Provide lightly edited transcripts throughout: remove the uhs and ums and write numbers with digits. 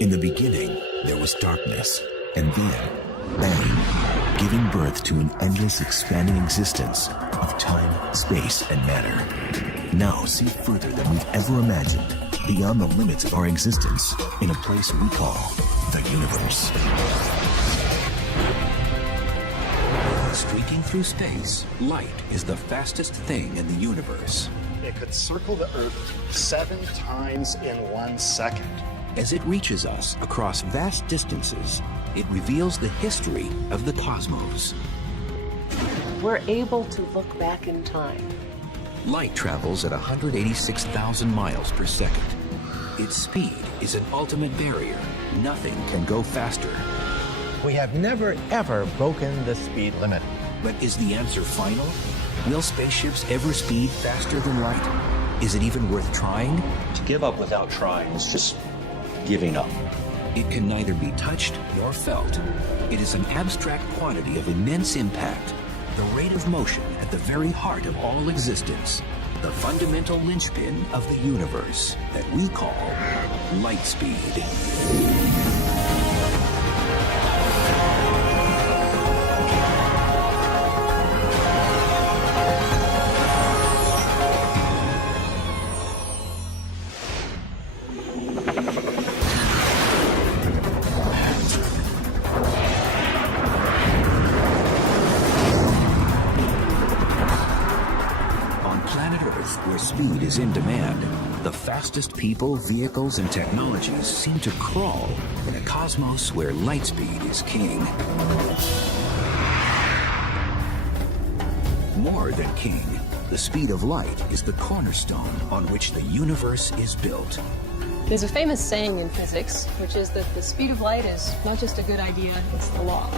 In the beginning, there was darkness, and then, bang, giving birth to an endless expanding existence of time, space, and matter. Now see further than we've ever imagined, beyond the limits of our existence, in a place we call the universe. Streaking through space, light is the fastest thing in the universe. It could circle the Earth 7 times in 1 second. As it reaches us across vast distances, it reveals the history of the cosmos. We're able to look back in time. Light travels at 186,000 miles per second. Its speed is an ultimate barrier. Nothing can go faster. We have never, ever broken the speed limit. But is the answer final? Will spaceships ever speed faster than light? Is it even worth trying? To give up without trying is just giving up. It can neither be touched nor felt. It is an abstract quantity of immense impact, the rate of motion at the very heart of all existence, the fundamental linchpin of the universe that we call light speed. Where speed is in demand, the fastest people, vehicles, and technologies seem to crawl in a cosmos where light speed is king. More than king, the speed of light is the cornerstone on which the universe is built. There's a famous saying in physics, which is that the speed of light is not just a good idea, it's the law.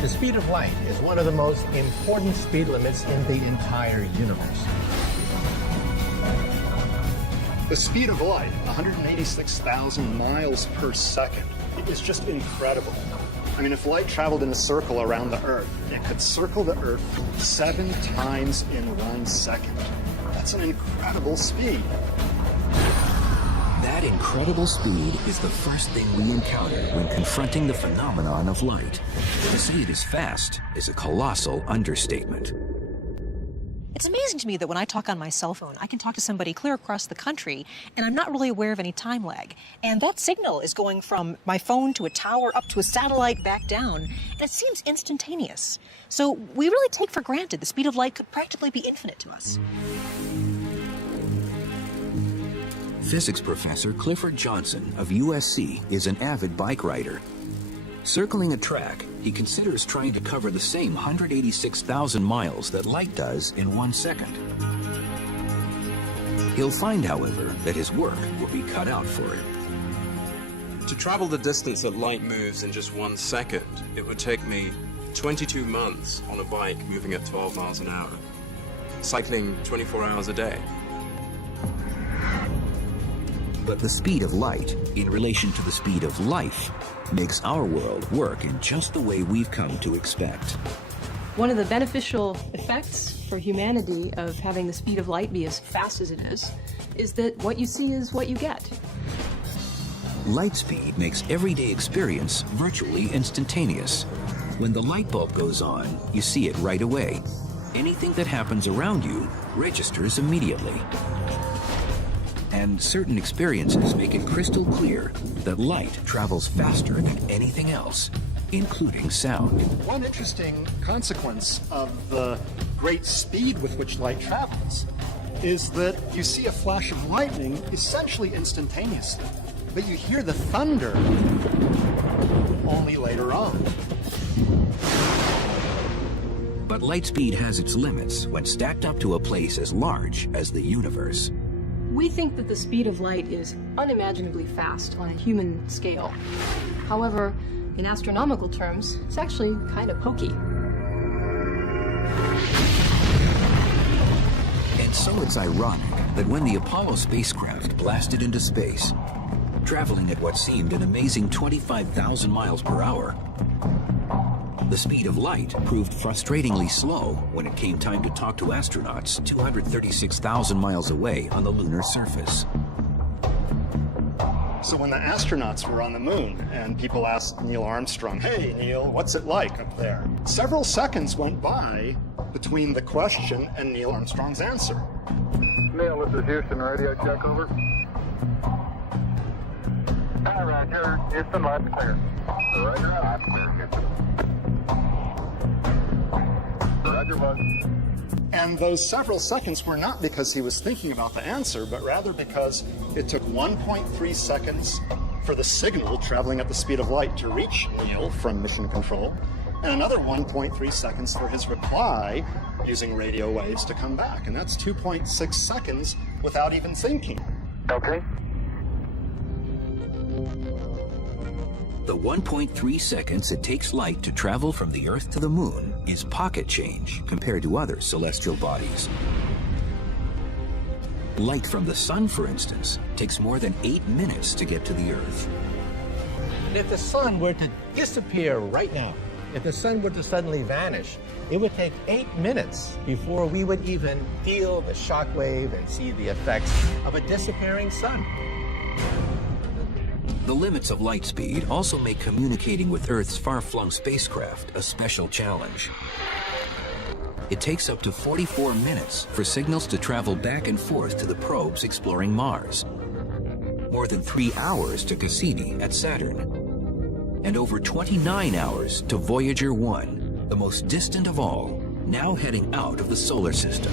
The speed of light is one of the most important speed limits in the entire universe. The speed of light, 186,000 miles per second, is just incredible. I mean, if light traveled in a circle around the Earth, it could circle the Earth 7 times in 1 second. That's an incredible speed. That incredible speed is the first thing we encounter when confronting the phenomenon of light. To say it is fast is a colossal understatement. It's amazing to me that when I talk on my cell phone, I can talk to somebody clear across the country, and I'm not really aware of any time lag. And that signal is going from my phone to a tower, up to a satellite, back down, and it seems instantaneous. So we really take for granted the speed of light could practically be infinite to us. Physics professor Clifford Johnson of USC is an avid bike rider. Circling a track, he considers trying to cover the same 186,000 miles that light does in 1 second. He'll find, however, that his work will be cut out for it. To travel the distance that light moves in just 1 second, it would take me 22 months on a bike moving at 12 miles an hour, cycling 24 hours a day. But the speed of light, in relation to the speed of life, makes our world work in just the way we've come to expect. One of the beneficial effects for humanity of having the speed of light be as fast as it is that what you see is what you get. Light speed makes everyday experience virtually instantaneous. When the light bulb goes on, you see it right away. Anything that happens around you registers immediately. And certain experiences make it crystal clear that light travels faster than anything else, including sound. One interesting consequence of the great speed with which light travels is that you see a flash of lightning essentially instantaneously, but you hear the thunder only later on. But light speed has its limits when stacked up to a place as large as the universe. We think that the speed of light is unimaginably fast on a human scale. However, in astronomical terms, it's actually kind of pokey. And so it's ironic that when the Apollo spacecraft blasted into space, traveling at what seemed an amazing 25,000 miles per hour, the speed of light proved frustratingly slow when it came time to talk to astronauts 236,000 miles away on the lunar surface. So when the astronauts were on the moon and people asked Neil Armstrong, "Hey, Neil, what's it like up there?" Several seconds went by between the question and Neil Armstrong's answer. Neil, this is Houston radio, check over. Hi, Roger. Houston, line's clear. Roger, line's clear, Houston. Roger, bud. And those several seconds were not because he was thinking about the answer, but rather because it took 1.3 seconds for the signal traveling at the speed of light to reach Neil from mission control, and another 1.3 seconds for his reply using radio waves to come back. And that's 2.6 seconds without even thinking. Okay. The 1.3 seconds it takes light to travel from the Earth to the Moon is pocket change compared to other celestial bodies. Light from the Sun, for instance, takes more than 8 minutes to get to the Earth. And if the sun were to disappear right now, if the sun were to suddenly vanish, it would take 8 minutes before we would even feel the shock wave and see the effects of a disappearing sun. The limits of light speed also make communicating with Earth's far-flung spacecraft a special challenge. It takes up to 44 minutes for signals to travel back and forth to the probes exploring Mars. More than 3 hours to Cassini at Saturn. And over 29 hours to Voyager 1, the most distant of all, now heading out of the solar system.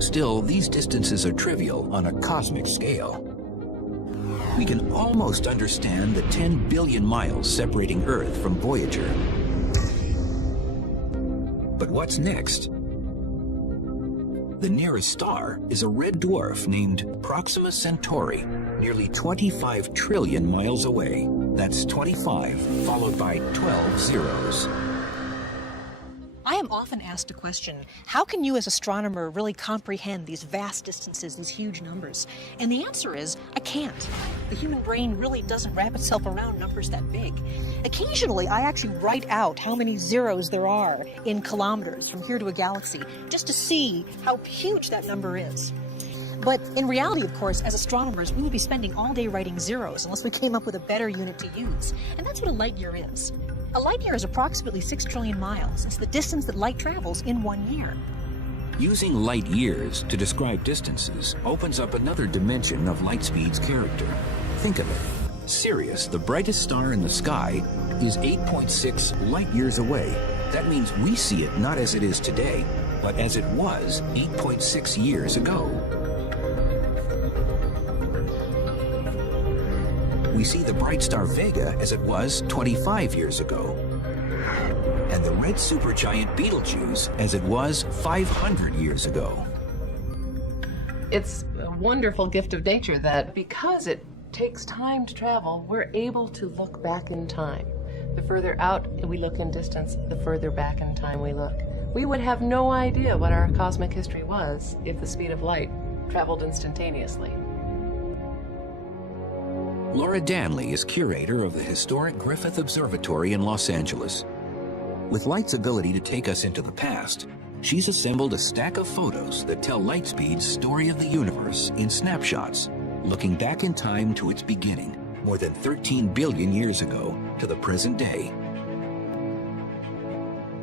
Still, these distances are trivial on a cosmic scale. We can almost understand the 10 billion miles separating Earth from Voyager. But what's next? The nearest star is a red dwarf named Proxima Centauri, nearly 25 trillion miles away. That's 25 followed by 12 zeros. I am often asked a question, how can you as an astronomer really comprehend these vast distances, these huge numbers? And the answer is, I can't. The human brain really doesn't wrap itself around numbers that big. Occasionally, I actually write out how many zeros there are in kilometers from here to a galaxy, just to see how huge that number is. But in reality, of course, as astronomers, we would be spending all day writing zeros unless we came up with a better unit to use. And that's what a light year is. A light year is approximately 6 trillion miles. It's the distance that light travels in 1 year. Using light years to describe distances opens up another dimension of light speed's character. Think of it. Sirius, the brightest star in the sky, is 8.6 light years away. That means we see it not as it is today, but as it was 8.6 years ago. We see the bright star Vega as it was 25 years ago, and the red supergiant Betelgeuse as it was 500 years ago. It's a wonderful gift of nature that because it takes time to travel, we're able to look back in time. The further out we look in distance, the further back in time we look. We would have no idea what our cosmic history was if the speed of light traveled instantaneously. Laura Danley is curator of the historic Griffith Observatory in Los Angeles. With light's ability to take us into the past, she's assembled a stack of photos that tell light speed's story of the universe in snapshots, looking back in time to its beginning, more than 13 billion years ago, to the present day.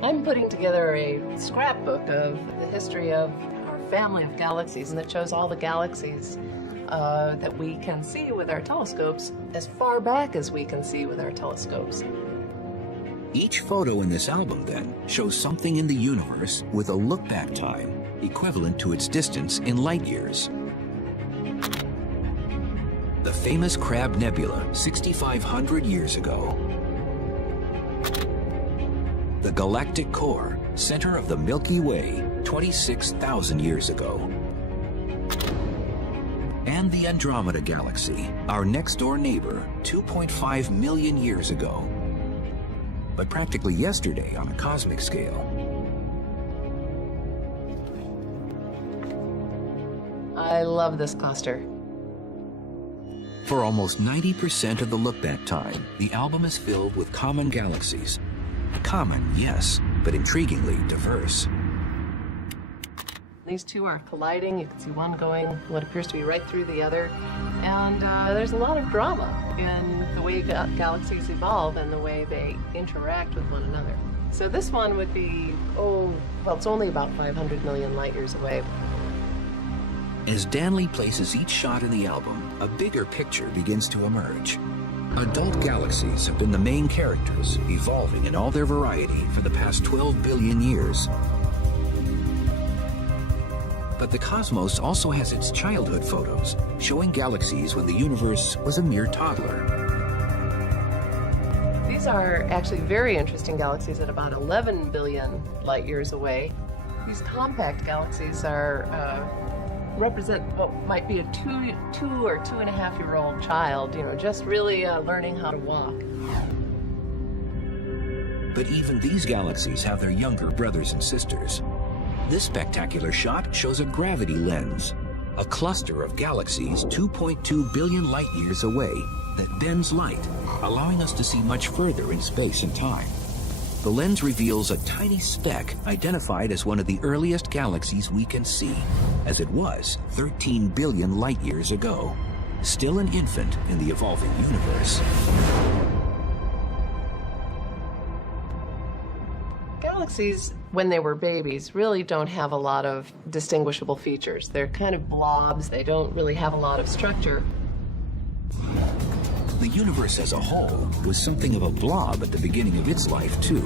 I'm putting together a scrapbook of the history of our family of galaxies, and it shows all the galaxies that we can see with our telescopes as far back as we can see with our telescopes. Each photo in this album, then, shows something in the universe with a look-back time equivalent to its distance in light years. The famous Crab Nebula, 6,500 years ago. The galactic core, center of the Milky Way, 26,000 years ago. And the Andromeda Galaxy, our next-door neighbor, 2.5 million years ago. But practically yesterday on a cosmic scale. I love this cluster. For almost 90% of the look-back time, the album is filled with common galaxies. Common, yes, but intriguingly diverse. These two are colliding. You can see one going what appears to be right through the other. And there's a lot of drama in the way galaxies evolve and the way they interact with one another. So this one would be, it's only about 500 million light years away. As Danley places each shot in the album, a bigger picture begins to emerge. Adult galaxies have been the main characters, evolving in all their variety for the past 12 billion years. But the cosmos also has its childhood photos, showing galaxies when the universe was a mere toddler. These are actually very interesting galaxies at about 11 billion light years away. These compact galaxies represent what might be a two or 2.5-year-old child, just really learning how to walk. But even these galaxies have their younger brothers and sisters. This spectacular shot shows a gravity lens, a cluster of galaxies 2.2 billion light years away that bends light, allowing us to see much further in space and time. The lens reveals a tiny speck identified as one of the earliest galaxies we can see, as it was 13 billion light years ago, still an infant in the evolving universe. Galaxies, when they were babies, really don't have a lot of distinguishable features. They're kind of blobs. They don't really have a lot of structure. The universe as a whole was something of a blob at the beginning of its life, too.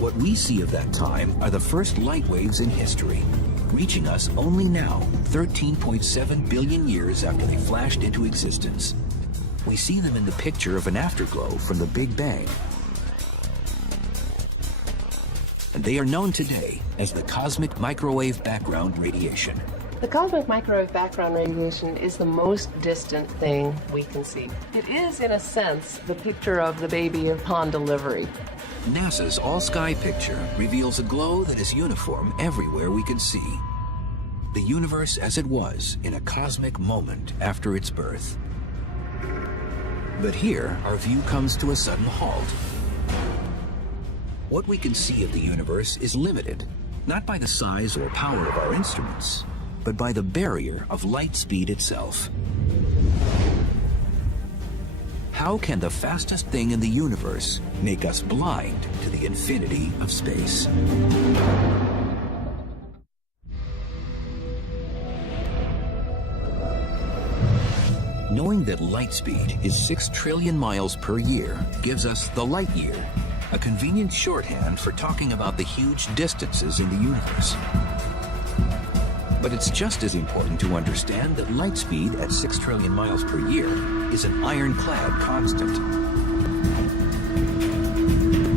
What we see of that time are the first light waves in history, reaching us only now, 13.7 billion years after they flashed into existence. We see them in the picture of an afterglow from the Big Bang. And they are known today as the cosmic microwave background radiation. The cosmic microwave background radiation is the most distant thing we can see. It is, in a sense, the picture of the baby upon delivery. NASA's all-sky picture reveals a glow that is uniform everywhere we can see. The universe as it was in a cosmic moment after its birth. But here, our view comes to a sudden halt. What we can see of the universe is limited, not by the size or power of our instruments, but by the barrier of light speed itself. How can the fastest thing in the universe make us blind to the infinity of space? Knowing that light speed is 6 trillion miles per year gives us the light year, a convenient shorthand for talking about the huge distances in the universe. But it's just as important to understand that light speed at 6 trillion miles per year is an ironclad constant.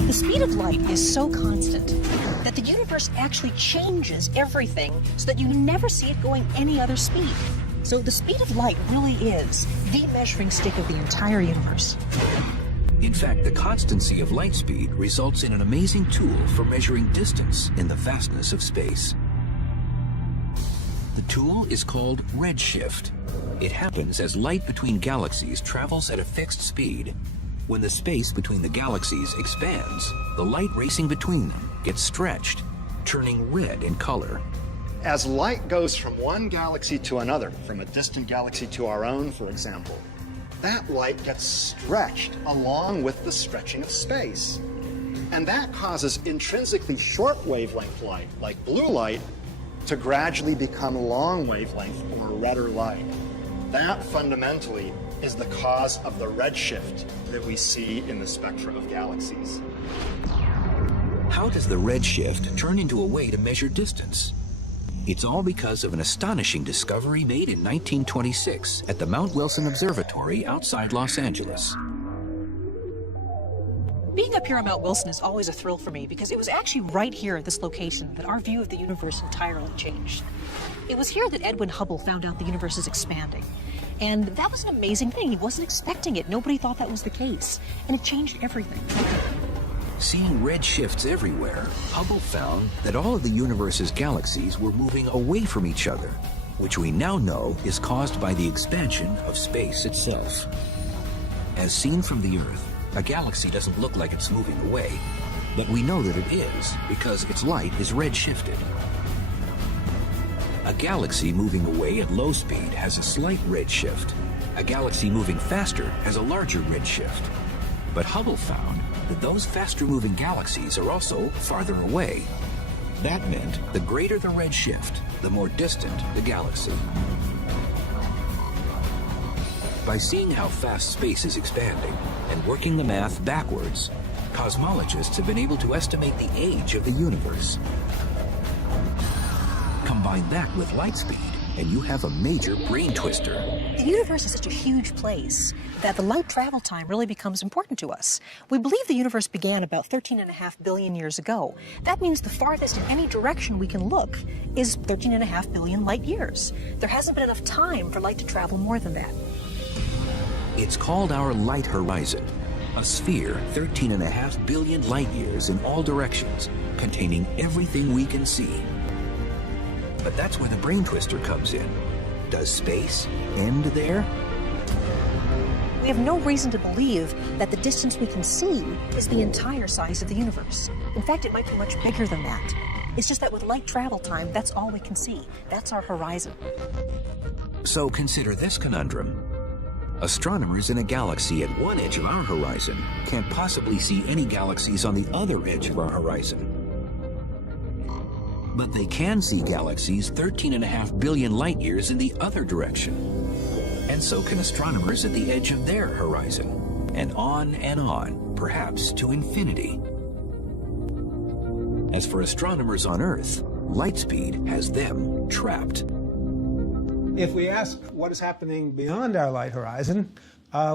The speed of light is so constant that the universe actually changes everything so that you never see it going any other speed. So the speed of light really is the measuring stick of the entire universe. In fact, the constancy of light speed results in an amazing tool for measuring distance in the vastness of space. The tool is called redshift. It happens as light between galaxies travels at a fixed speed. When the space between the galaxies expands, the light racing between them gets stretched, turning red in color. As light goes from one galaxy to another, from a distant galaxy to our own, for example, that light gets stretched along with the stretching of space. And that causes intrinsically short wavelength light, like blue light, to gradually become long wavelength or redder light. That fundamentally is the cause of the redshift that we see in the spectra of galaxies. How does the redshift turn into a way to measure distance? It's all because of an astonishing discovery made in 1926 at the Mount Wilson Observatory outside Los Angeles. Being up here on Mount Wilson is always a thrill for me because it was actually right here at this location that our view of the universe entirely changed. It was here that Edwin Hubble found out the universe is expanding. And that was an amazing thing. He wasn't expecting it. Nobody thought that was the case. And it changed everything. Seeing red shifts everywhere, Hubble found that all of the universe's galaxies were moving away from each other, which we now know is caused by the expansion of space itself. As seen from the Earth, a galaxy doesn't look like it's moving away, but we know that it is because its light is red-shifted. A galaxy moving away at low speed has a slight redshift. A galaxy moving faster has a larger redshift. But Hubble found that those faster-moving galaxies are also farther away. That meant the greater the redshift, the more distant the galaxy. By seeing how fast space is expanding and working the math backwards, cosmologists have been able to estimate the age of the universe. Combine that with light speed, and you have a major brain twister. The universe is such a huge place that the light travel time really becomes important to us. We believe the universe began about 13.5 billion years ago. That means the farthest in any direction we can look is 13.5 billion light years. There hasn't been enough time for light to travel more than that. It's called our light horizon, a sphere 13.5 billion light years in all directions, containing everything we can see. But that's where the brain twister comes in. Does space end there? We have no reason to believe that the distance we can see is the entire size of the universe. In fact, it might be much bigger than that. It's just that with light travel time, that's all we can see. That's our horizon. So consider this conundrum. Astronomers in a galaxy at one edge of our horizon can't possibly see any galaxies on the other edge of our horizon. But they can see galaxies 13.5 billion light years in the other direction. And so can astronomers at the edge of their horizon. And on, perhaps to infinity. As for astronomers on Earth, light speed has them trapped. If we ask what is happening beyond our light horizon,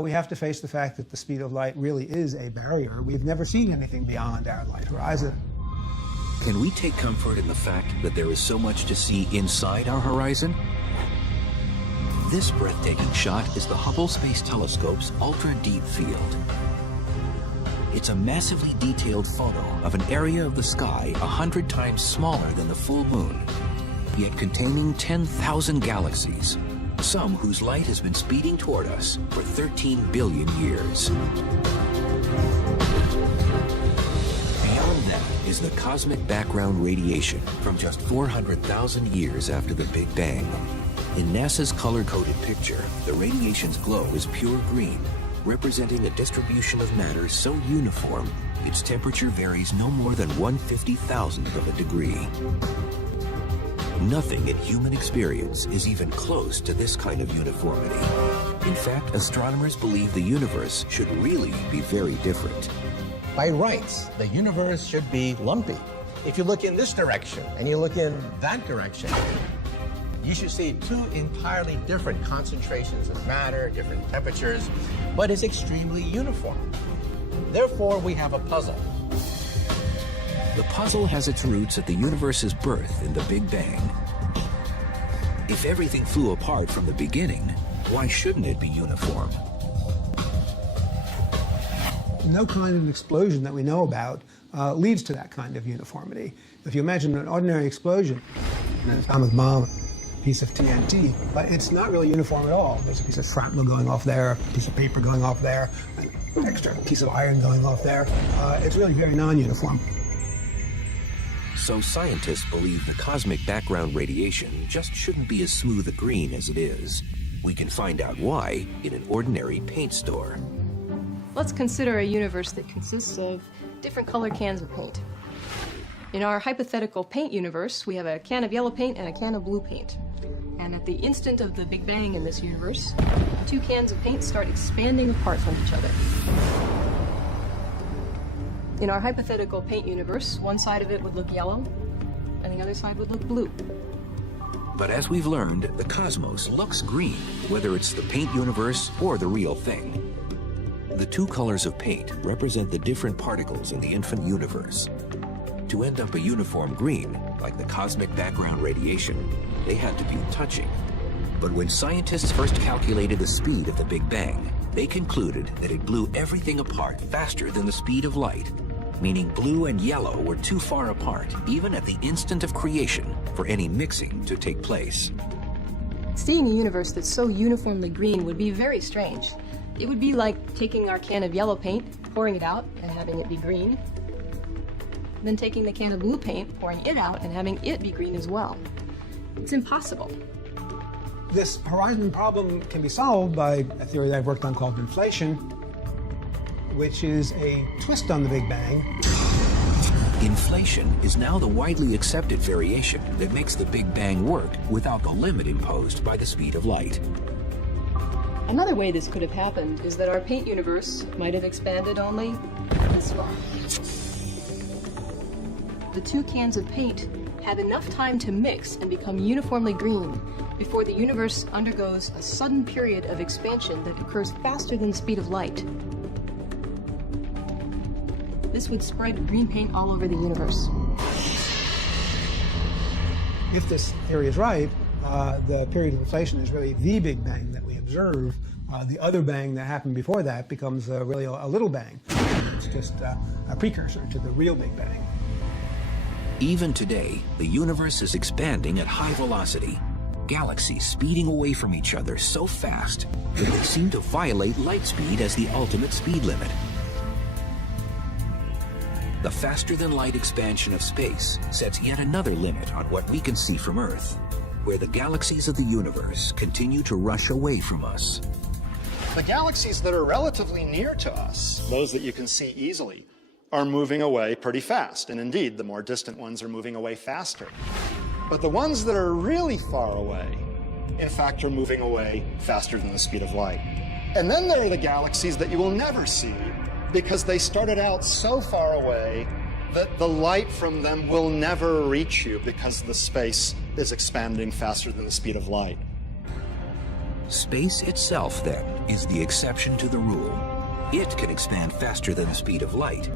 we have to face the fact that the speed of light really is a barrier. We've never seen anything beyond our light horizon. Can we take comfort in the fact that there is so much to see inside our horizon? This breathtaking shot is the Hubble Space Telescope's ultra-deep field. It's a massively detailed photo of an area of the sky 100 times smaller than the full moon, yet containing 10,000 galaxies, some whose light has been speeding toward us for 13 billion years. Beyond that is the cosmic background radiation from just 400,000 years after the Big Bang. In NASA's color-coded picture, the radiation's glow is pure green, representing a distribution of matter so uniform, its temperature varies no more than 1/50,000th of a degree. Nothing in human experience is even close to this kind of uniformity. In fact, astronomers believe the universe should really be very different. By rights, the universe should be lumpy. If you look in this direction and you look in that direction, you should see two entirely different concentrations of matter, different temperatures, but it's extremely uniform. Therefore, we have a puzzle. The puzzle has its roots at the universe's birth in the Big Bang. If everything flew apart from the beginning, why shouldn't it be uniform? No kind of explosion that we know about leads to that kind of uniformity. If you imagine an ordinary explosion, an atomic bomb, a piece of TNT, but it's not really uniform at all. There's a piece of shrapnel going off there, a piece of paper going off there, an extra piece of iron going off there. It's really very non-uniform. So scientists believe the cosmic background radiation just shouldn't be as smooth a green as it is. We can find out why in an ordinary paint store. Let's consider a universe that consists of different color cans of paint. In our hypothetical paint universe, we have a can of yellow paint and a can of blue paint. And at the instant of the Big Bang in this universe, the two cans of paint start expanding apart from each other. In our hypothetical paint universe, one side of it would look yellow, and the other side would look blue. But as we've learned, the cosmos looks green, whether it's the paint universe or the real thing. The two colors of paint represent the different particles in the infant universe. To end up a uniform green, like the cosmic background radiation, they had to be touching. But when scientists first calculated the speed of the Big Bang, they concluded that it blew everything apart faster than the speed of light, meaning blue and yellow were too far apart, even at the instant of creation, for any mixing to take place. Seeing a universe that's so uniformly green would be very strange. It would be like taking our can of yellow paint, pouring it out, and having it be green, then taking the can of blue paint, pouring it out, and having it be green as well. It's impossible. This horizon problem can be solved by a theory that I've worked on called inflation, which is a twist on the Big Bang. Inflation is now the widely accepted variation that makes the Big Bang work without the limit imposed by the speed of light. Another way this could have happened is that our paint universe might have expanded only this far. The two cans of paint have enough time to mix and become uniformly green before the universe undergoes a sudden period of expansion that occurs faster than the speed of light. This would spread green paint all over the universe. If this theory is right, the period of inflation is really the Big Bang that we observe. The other bang that happened before that becomes really a little bang. It's just a precursor to the real Big Bang. Even today, the universe is expanding at high velocity. Galaxies speeding away from each other so fast that they seem to violate light speed as the ultimate speed limit. The faster-than-light expansion of space sets yet another limit on what we can see from Earth, where the galaxies of the universe continue to rush away from us. The galaxies that are relatively near to us, those that you can see easily, are moving away pretty fast. And indeed, the more distant ones are moving away faster. But the ones that are really far away, in fact, are moving away faster than the speed of light. And then there are the galaxies that you will never see because they started out so far away that the light from them will never reach you because the space is expanding faster than the speed of light. Space itself, then, is the exception to the rule. It can expand faster than the speed of light.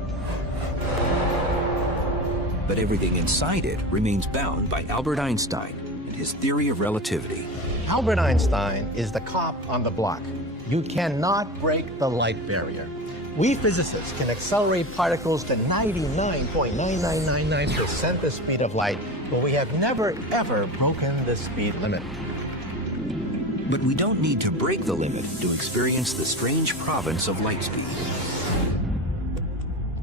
But everything inside it remains bound by Albert Einstein and his theory of relativity. Albert Einstein is the cop on the block. You cannot break the light barrier. We physicists can accelerate particles to 99.9999% the speed of light, but we have never, ever broken the speed limit. But we don't need to break the limit to experience the strange province of light speed.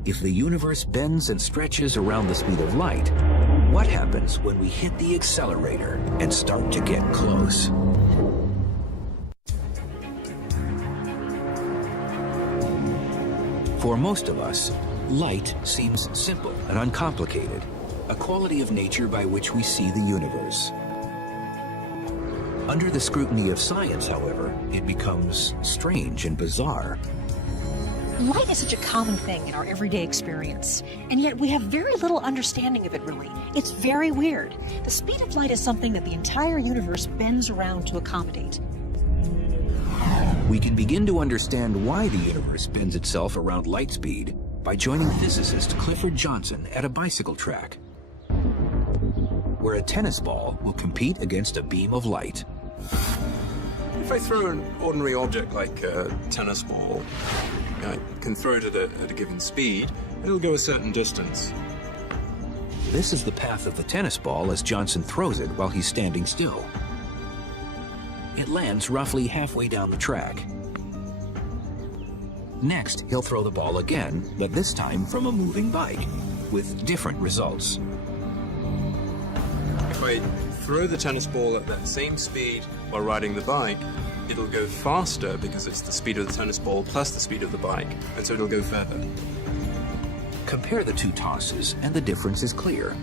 If the universe bends and stretches around the speed of light, what happens when we hit the accelerator and start to get close? For most of us, light seems simple and uncomplicated, a quality of nature by which we see the universe. Under the scrutiny of science, however, it becomes strange and bizarre. Light is such a common thing in our everyday experience, and yet we have very little understanding of it, really. It's very weird. The speed of light is something that the entire universe bends around to accommodate. We can begin to understand why the universe bends itself around light speed by joining physicist Clifford Johnson at a bicycle track, where a tennis ball will compete against a beam of light. If I throw an ordinary object like a tennis ball, I can throw it at a given speed, and it'll go a certain distance. This is the path of the tennis ball as Johnson throws it while he's standing still. It lands roughly halfway down the track. Next, he'll throw the ball again, but this time from a moving bike, with different results. If I throw the tennis ball at that same speed while riding the bike, it'll go faster because it's the speed of the tennis ball plus the speed of the bike, and so it'll go further. Compare the two tosses, and the difference is clear.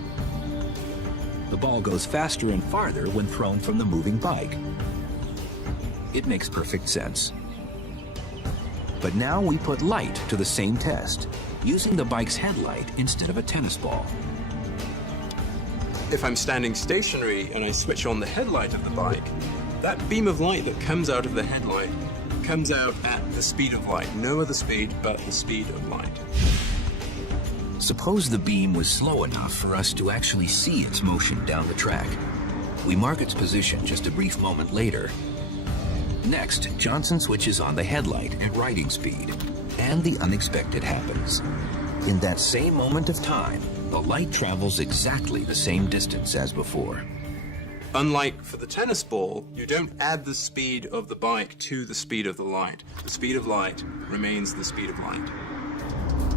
The ball goes faster and farther when thrown from the moving bike. It makes perfect sense. But now we put light to the same test, using the bike's headlight instead of a tennis ball. If I'm standing stationary and I switch on the headlight of the bike, that beam of light that comes out of the headlight comes out at the speed of light. No other speed but the speed of light. Suppose the beam was slow enough for us to actually see its motion down the track. We mark its position just a brief moment later. Next, Johnson switches on the headlight at riding speed, and the unexpected happens. In that same moment of time, the light travels exactly the same distance as before. Unlike for the tennis ball, you don't add the speed of the bike to the speed of the light. The speed of light remains the speed of light.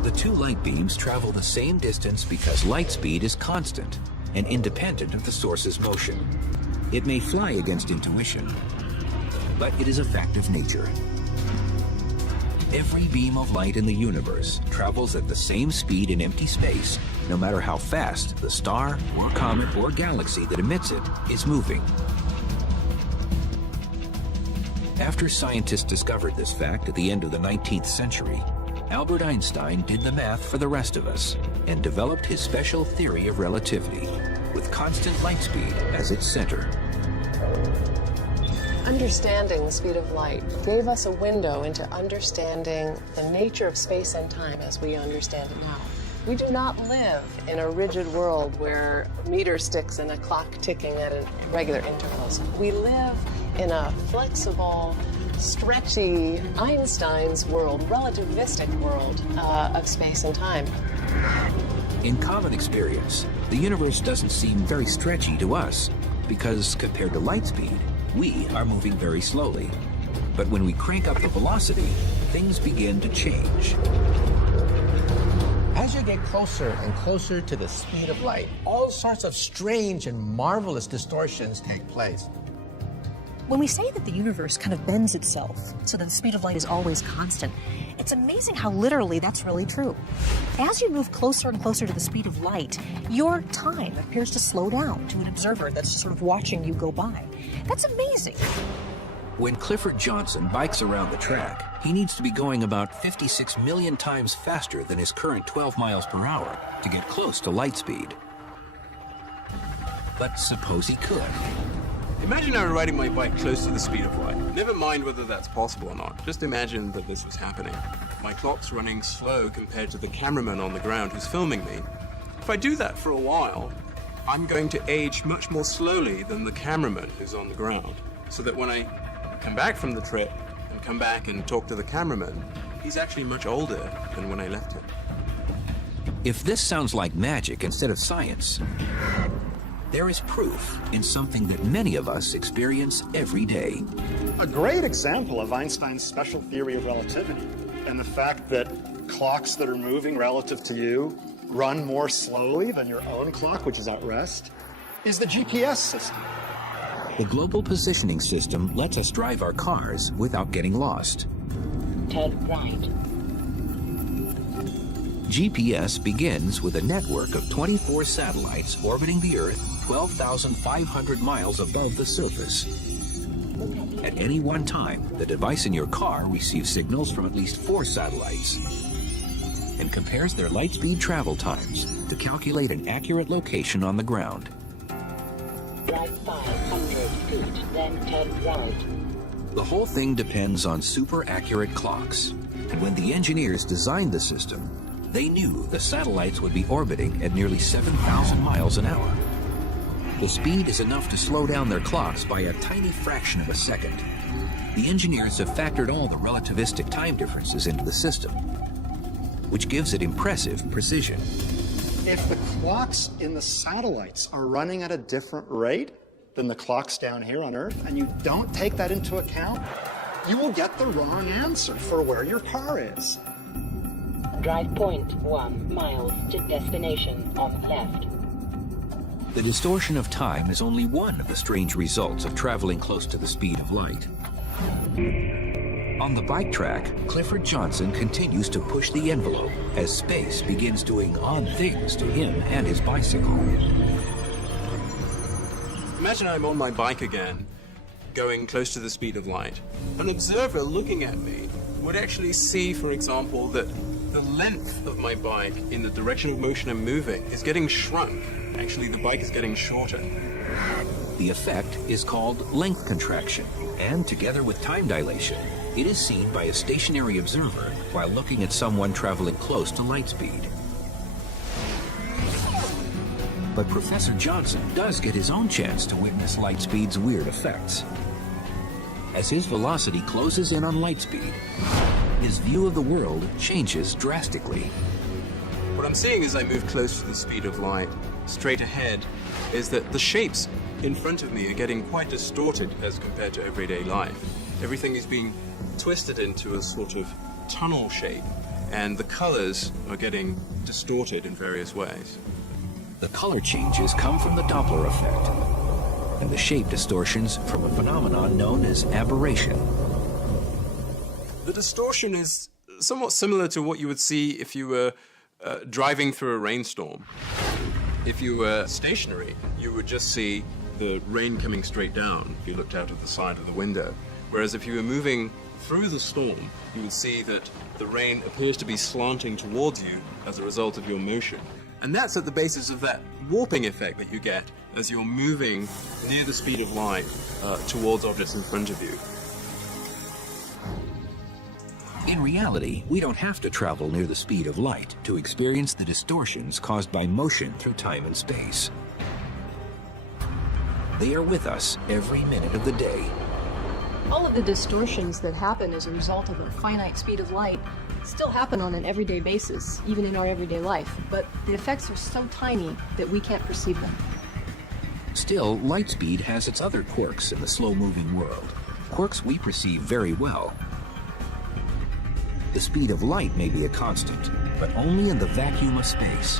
The two light beams travel the same distance because light speed is constant, and independent of the source's motion. It may fly against intuition, but it is a fact of nature. Every beam of light in the universe travels at the same speed in empty space, no matter how fast the star or comet or galaxy that emits it is moving. After scientists discovered this fact at the end of the 19th century, Albert Einstein did the math for the rest of us and developed his special theory of relativity, with constant light speed as its center. Understanding the speed of light gave us a window into understanding the nature of space and time as we understand it now. We do not live in a rigid world where meter sticks and a clock ticking at regular intervals. We live in a flexible, stretchy Einstein's world, relativistic world of space and time. In common experience, the universe doesn't seem very stretchy to us because compared to light speed, we are moving very slowly. But when we crank up the velocity, things begin to change. As you get closer and closer to the speed of light, all sorts of strange and marvelous distortions take place. When we say that the universe kind of bends itself so that the speed of light is always constant, it's amazing how literally that's really true. As you move closer and closer to the speed of light, your time appears to slow down to an observer that's just sort of watching you go by. That's amazing. When Clifford Johnson bikes around the track, he needs to be going about 56 million times faster than his current 12 miles per hour to get close to light speed. But suppose he could. Imagine I were riding my bike close to the speed of light. Never mind whether that's possible or not. Just imagine that this was happening. My clock's running slow compared to the cameraman on the ground who's filming me. If I do that for a while, I'm going to age much more slowly than the cameraman who's on the ground. So that when I come back from the trip and come back and talk to the cameraman, he's actually much older than when I left him. If this sounds like magic instead of science, there is proof in something that many of us experience every day. A great example of Einstein's special theory of relativity and the fact that clocks that are moving relative to you run more slowly than your own clock, which is at rest, is the GPS system. The global positioning system lets us drive our cars without getting lost. Turn right. GPS begins with a network of 24 satellites orbiting the Earth 12,500 miles above the surface. At any one time, the device in your car receives signals from at least 4 satellites and compares their light speed travel times to calculate an accurate location on the ground. Drive 500 feet, then turn right. The whole thing depends on super accurate clocks. And when the engineers designed the system, they knew the satellites would be orbiting at nearly 7,000 miles an hour. The speed is enough to slow down their clocks by a tiny fraction of a second. The engineers have factored all the relativistic time differences into the system, which gives it impressive precision. If the clocks in the satellites are running at a different rate than the clocks down here on Earth, and you don't take that into account, you will get the wrong answer for where your car is. Drive 0.1 miles to destination on left. The distortion of time is only one of the strange results of traveling close to the speed of light. On the bike track, Clifford Johnson continues to push the envelope as space begins doing odd things to him and his bicycle. Imagine I'm on my bike again, going close to the speed of light. An observer looking at me would actually see, for example, that the length of my bike in the direction of motion I'm moving is getting shrunk. Actually, the bike is getting shorter. The effect is called length contraction, and together with time dilation, it is seen by a stationary observer while looking at someone traveling close to light speed. But Professor Johnson does get his own chance to witness light speed's weird effects. As his velocity closes in on light speed, his view of the world changes drastically. What I'm seeing as I move close to the speed of light, straight ahead, is that the shapes in front of me are getting quite distorted as compared to everyday life. Everything is being twisted into a sort of tunnel shape, and the colors are getting distorted in various ways. The color changes come from the Doppler effect, and the shape distortions from a phenomenon known as aberration. The distortion is somewhat similar to what you would see if you were driving through a rainstorm. If you were stationary, you would just see the rain coming straight down if you looked out of the side of the window. Whereas if you were moving through the storm, you would see that the rain appears to be slanting towards you as a result of your motion. And that's at the basis of that warping effect that you get as you're moving near the speed of light towards objects in front of you. In reality, we don't have to travel near the speed of light to experience the distortions caused by motion through time and space. They are with us every minute of the day. All of the distortions that happen as a result of a finite speed of light still happen on an everyday basis, even in our everyday life, but the effects are so tiny that we can't perceive them. Still, light speed has its other quirks in the slow-moving world, quirks we perceive very well. The speed of light may be a constant, but only in the vacuum of space.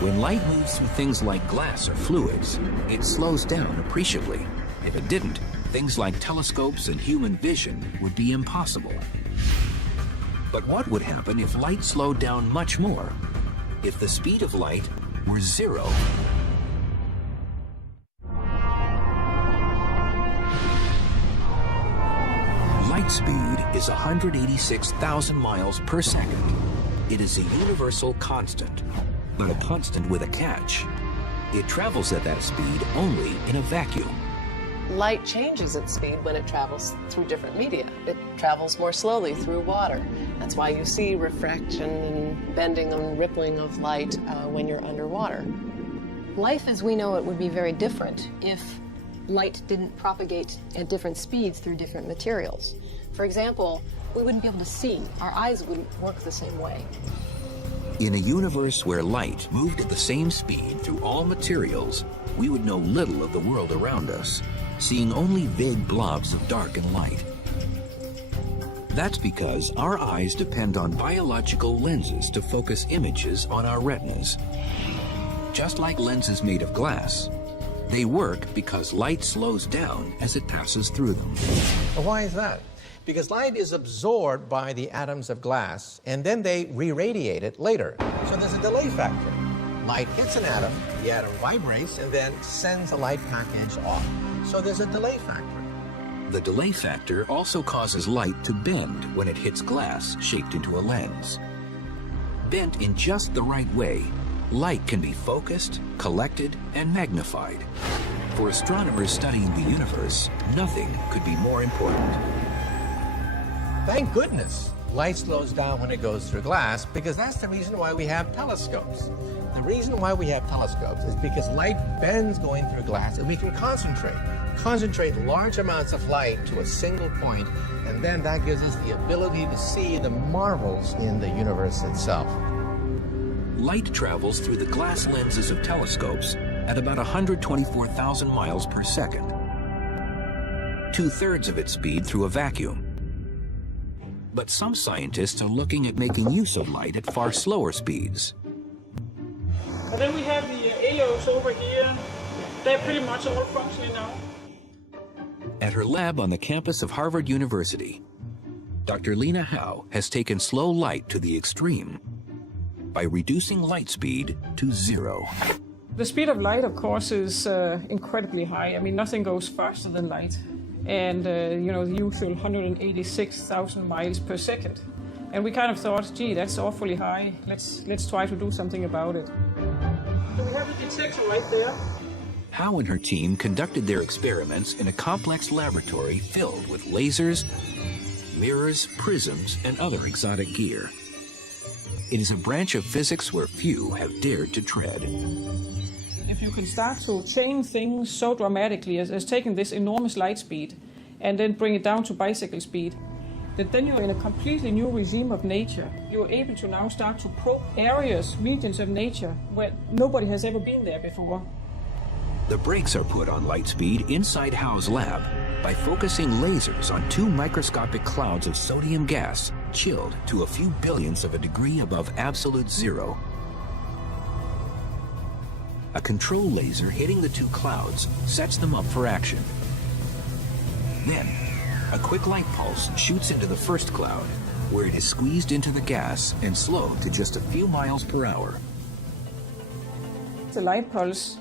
When light moves through things like glass or fluids, it slows down appreciably. If it didn't, things like telescopes and human vision would be impossible. But what would happen if light slowed down much more? If the speed of light were 0? Light speed is 186,000 miles per second. It is a universal constant, but a constant with a catch. It travels at that speed only in a vacuum. Light changes its speed when it travels through different media. It travels more slowly through water. That's why you see refraction and bending and rippling of light when you're underwater. Life as we know it would be very different if light didn't propagate at different speeds through different materials. For example, we wouldn't be able to see. Our eyes wouldn't work the same way. In a universe where light moved at the same speed through all materials, we would know little of the world around us, seeing only vague blobs of dark and light. That's because our eyes depend on biological lenses to focus images on our retinas. Just like lenses made of glass, they work because light slows down as it passes through them. Well, why is that? Because light is absorbed by the atoms of glass, and then they re-radiate it later. So there's a delay factor. Light hits an atom, the atom vibrates, and then sends a light package off. So there's a delay factor. The delay factor also causes light to bend when it hits glass shaped into a lens. Bent in just the right way, light can be focused, collected, and magnified. For astronomers studying the universe, nothing could be more important. Thank goodness light slows down when it goes through glass, because that's the reason why we have telescopes. The reason why we have telescopes is because light bends going through glass, and we can concentrate large amounts of light to a single point, and then that gives us the ability to see the marvels in the universe itself. Light travels through the glass lenses of telescopes at about 124,000 miles per second, 2/3 of its speed through a vacuum. But some scientists are looking at making use of light at far slower speeds. And then we have the AOs over here. They're pretty much all functioning now. At her lab on the campus of Harvard University, Dr. Lena Howe has taken slow light to the extreme by reducing light speed to 0. The speed of light, of course, is incredibly high. I mean, nothing goes faster than light. And, you know, the usual 186,000 miles per second. And we kind of thought, gee, that's awfully high. Let's try to do something about it. So we have a detector right there. Howe and her team conducted their experiments in a complex laboratory filled with lasers, mirrors, prisms, and other exotic gear. It is a branch of physics where few have dared to tread. If you can start to change things so dramatically as taking this enormous light speed and then bring it down to bicycle speed, that then you're in a completely new regime of nature. You're able to now start to probe areas, regions of nature where nobody has ever been there before. The brakes are put on light speed inside Howe's lab by focusing lasers on 2 microscopic clouds of sodium gas chilled to a few billionths of a degree above absolute 0. a control laser hitting the two clouds sets them up for action. Then, a quick light pulse shoots into the first cloud, where it is squeezed into the gas and slowed to just a few miles per hour. The light pulse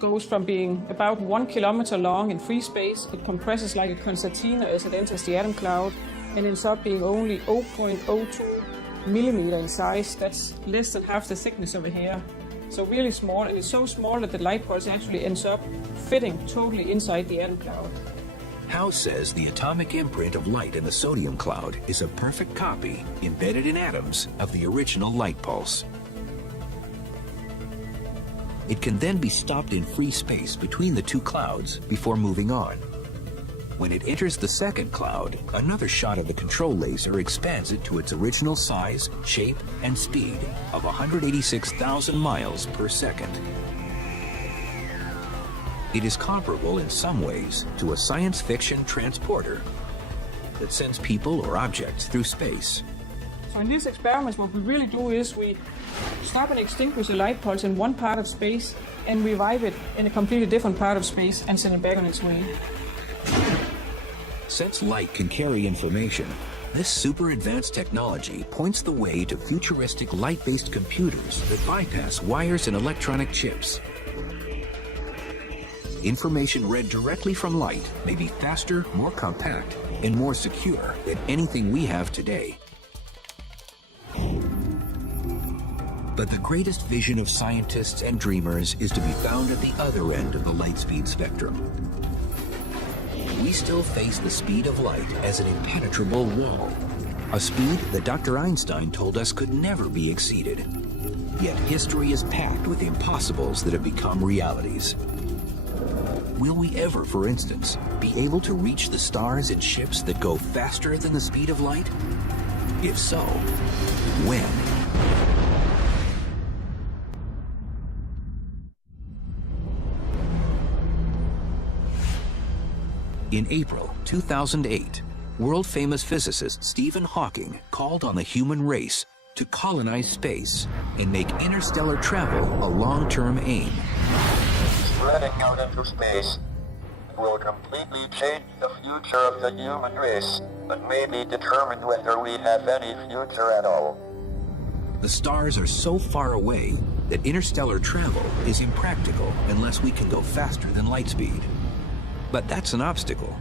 goes from being about 1 kilometer long in free space. It compresses like a concertina as it enters the atom cloud and ends up being only 0.02 millimeter in size. That's less than half the thickness of a hair. So really small, and it's so small that the light pulse actually ends up fitting totally inside the atom cloud. Howe says the atomic imprint of light in the sodium cloud is a perfect copy, embedded in atoms, of the original light pulse. It can then be stopped in free space between the two clouds before moving on. When it enters the second cloud, another shot of the control laser expands it to its original size, shape, and speed of 186,000 miles per second. It is comparable in some ways to a science fiction transporter that sends people or objects through space. So in these experiments, what we really do is we stop and extinguish the light pulse in one part of space and revive it in a completely different part of space and send it back on its way. Since light can carry information, this super advanced technology points the way to futuristic light-based computers that bypass wires and electronic chips. Information read directly from light may be faster, more compact, and more secure than anything we have today. But the greatest vision of scientists and dreamers is to be found at the other end of the light speed spectrum. We still face the speed of light as an impenetrable wall, a speed that Dr. Einstein told us could never be exceeded. Yet history is packed with impossibles that have become realities. Will we ever, for instance, be able to reach the stars in ships that go faster than the speed of light? If so, when? In April 2008, world-famous physicist Stephen Hawking called on the human race to colonize space and make interstellar travel a long-term aim. Spreading out into space will completely change the future of the human race, but maybe determine whether we have any future at all. The stars are so far away that interstellar travel is impractical unless we can go faster than light speed. But that's an obstacle.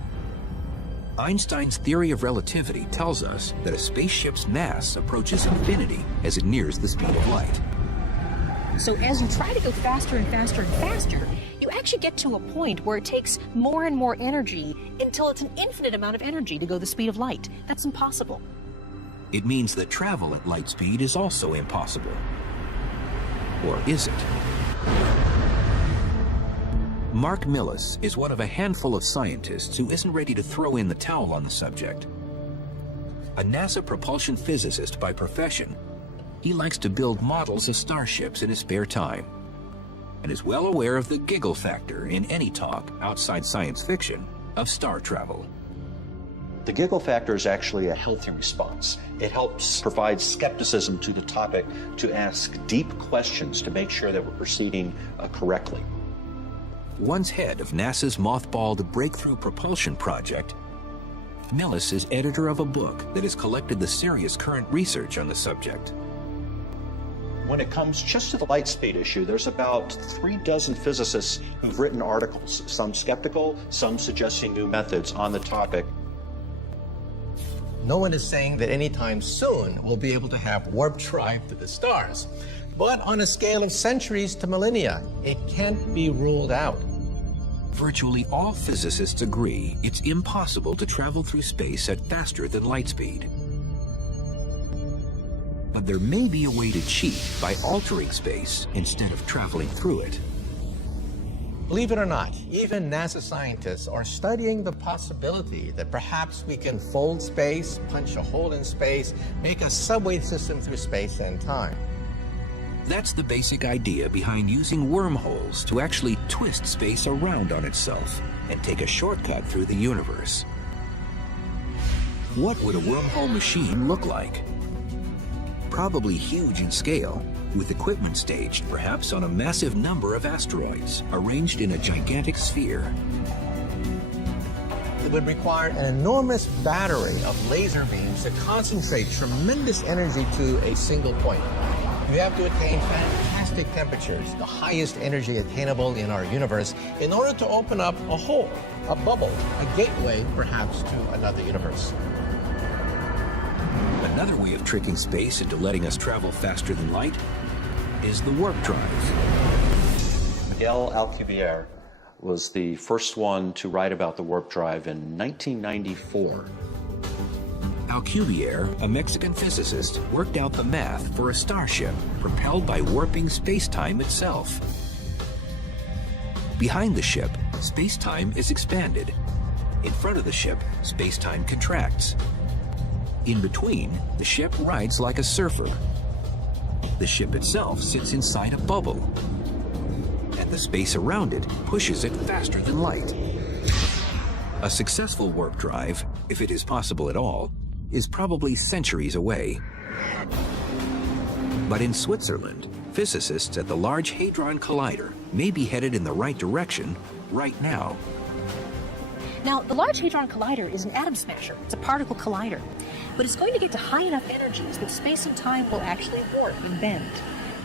Einstein's theory of relativity tells us that a spaceship's mass approaches infinity as it nears the speed of light. So as you try to go faster and faster and faster, you actually get to a point where it takes more and more energy until it's an infinite amount of energy to go the speed of light. That's impossible. It means that travel at light speed is also impossible. Or is it? Mark Millis is one of a handful of scientists who isn't ready to throw in the towel on the subject. A NASA propulsion physicist by profession, he likes to build models of starships in his spare time, and is well aware of the giggle factor in any talk outside science fiction of star travel. The giggle factor is actually a healthy response. It helps provide skepticism to the topic, to ask deep questions to make sure that we're proceeding correctly. Once head of NASA's mothballed Breakthrough Propulsion Project, Millis is editor of a book that has collected the serious current research on the subject. When it comes just to the light speed issue, there's about 36 physicists who've written articles, some skeptical, some suggesting new methods on the topic. No one is saying that anytime soon we'll be able to have warp drive to the stars. But on a scale of centuries to millennia, it can't be ruled out. Virtually all physicists agree it's impossible to travel through space at faster than light speed. But there may be a way to cheat by altering space instead of traveling through it. Believe it or not, even NASA scientists are studying the possibility that perhaps we can fold space, punch a hole in space, make a subway system through space and time. That's the basic idea behind using wormholes to actually twist space around on itself and take a shortcut through the universe. What would a wormhole machine look like? Probably huge in scale, with equipment staged perhaps on a massive number of asteroids arranged in a gigantic sphere. It would require an enormous battery of laser beams to concentrate tremendous energy to a single point. You have to attain fantastic temperatures, the highest energy attainable in our universe, in order to open up a hole, a bubble, a gateway perhaps to another universe. Another way of tricking space into letting us travel faster than light is the warp drive. Miguel Alcubierre was the first one to write about the warp drive in 1994. Alcubierre, a Mexican physicist, worked out the math for a starship propelled by warping space-time itself. Behind the ship, space-time is expanded. In front of the ship, space-time contracts. In between, the ship rides like a surfer. The ship itself sits inside a bubble, and the space around it pushes it faster than light. A successful warp drive, if it is possible at all, is probably centuries away. But in Switzerland, physicists at the Large Hadron Collider may be headed in the right direction right now. Now, the Large Hadron Collider is an atom smasher. It's a particle collider. But it's going to get to high enough energies that space and time will actually warp and bend.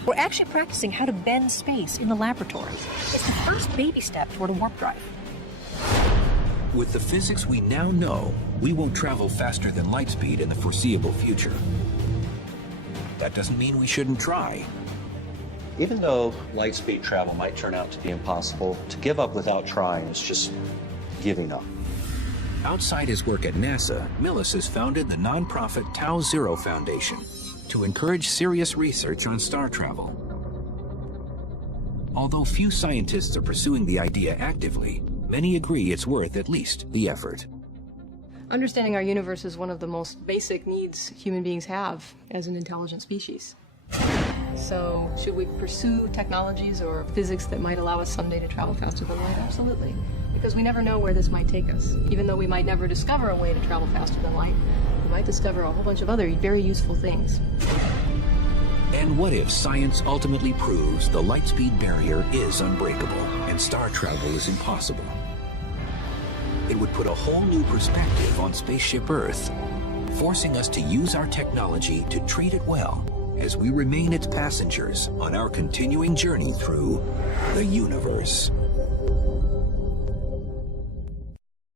We're actually practicing how to bend space in the laboratory. It's the first baby step toward a warp drive. With the physics we now know, we won't travel faster than light speed in the foreseeable future. That doesn't mean we shouldn't try. Even though light speed travel might turn out to be impossible, to give up without trying is just giving up. Outside his work at NASA, Millis has founded the nonprofit Tau Zero Foundation to encourage serious research on star travel. Although few scientists are pursuing the idea actively, many agree it's worth at least the effort. Understanding our universe is one of the most basic needs human beings have as an intelligent species. So, should we pursue technologies or physics that might allow us someday to travel faster than light? Absolutely. Because we never know where this might take us. Even though we might never discover a way to travel faster than light, we might discover a whole bunch of other very useful things. And what if science ultimately proves the light speed barrier is unbreakable and star travel is impossible? It would put a whole new perspective on spaceship Earth, forcing us to use our technology to treat it well as we remain its passengers on our continuing journey through the universe.